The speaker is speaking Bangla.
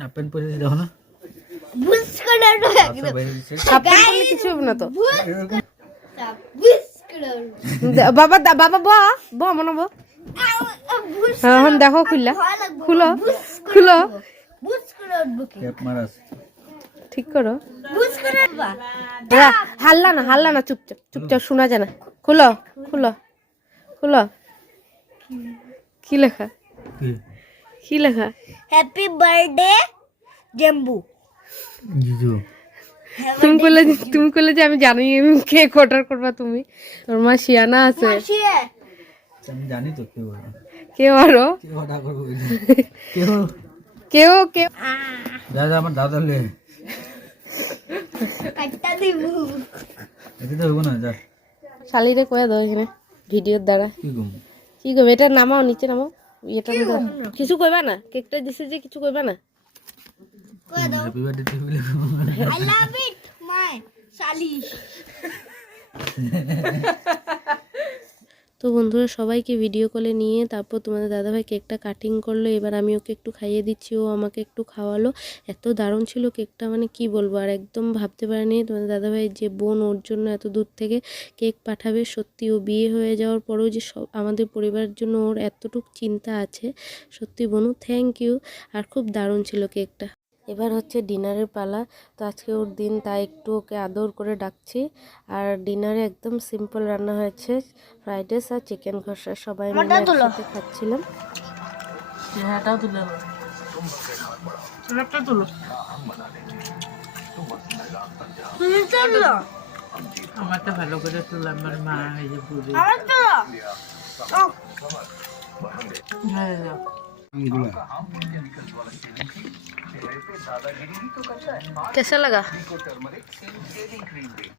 আপেল পরে দেখো না বুস করে একদম আপেল করলে কিছু হবে না তো বুস করে বাবা বাবা ব মনে বো বুস এখন দেখো খুললা খুলো খুলো বুস করে উঠবো কি ক্যাপ মারাস ঠিক করো বুস করে উঠবা হাল্লা না চুপচাপ চুপচাপ শোনা যায় না খুলো খুলো খুলো কি লেখা কি কি লেখা হ্যাপি বার্থডে জেম্বু জিজু তুমি করলে যে আমি জানি কেক অর্ডার করবা তুমি তোর মা শিয়ানা আছে মাসিয়ে আমি জানি তো কেউ হবে কেউ আরো কেউ অর্ডার করবো কেউ কেউ দাদা আমার দাদা লে কাটটা দিবু এতে তো হবো না যা শালিরে কয়ে দাও এখানে ভিডিওর দ্বারা কি ঘুম কি করবে এটা নামাও নিচে নামাও এটা কিছু কইবা না কেকটা দিছে যে কিছু কইবা না কই দাও happy birthday to you I love it my সালিশ তো বন্ধুরা সবাইকে ভিডিও কলে নিয়ে তারপর তোমাদের দাদাভাই কেকটা কাটিং করলো এবার আমি ওকে একটু খাইয়ে দিচ্ছি ও আমাকে একটু খাওয়ালো এত দারুণ ছিল কেকটা মানে কি বলবো আর একদম ভাবতে পারিনি তোমাদের দাদাভাই যে বোন ওর জন্য এত দূর থেকে কেক পাঠাবে সত্যি ও বিয়ে হয়ে যাওয়ার পরেও যে সব আমাদের পরিবারের জন্য ওর এতটুকু চিন্তা আছে সত্যি বোনু থ্যাংক ইউ আর খুব দারুণ ছিল কেকটা এবার হচ্ছে ডিনারের পালা তো আজকে ওর দিন তাই একটু ওকে আদর করে ডাকছি আর ডিনারে একদম সিম্পল রান্না হয়েছে ফ্রাইড রাইস আর চিকেন কষা সবাই মিলে একসাথে খাচ্ছিলাম আমারটা ভালো করে তুললাম আমার মা এই যে পুরি कैसा लगा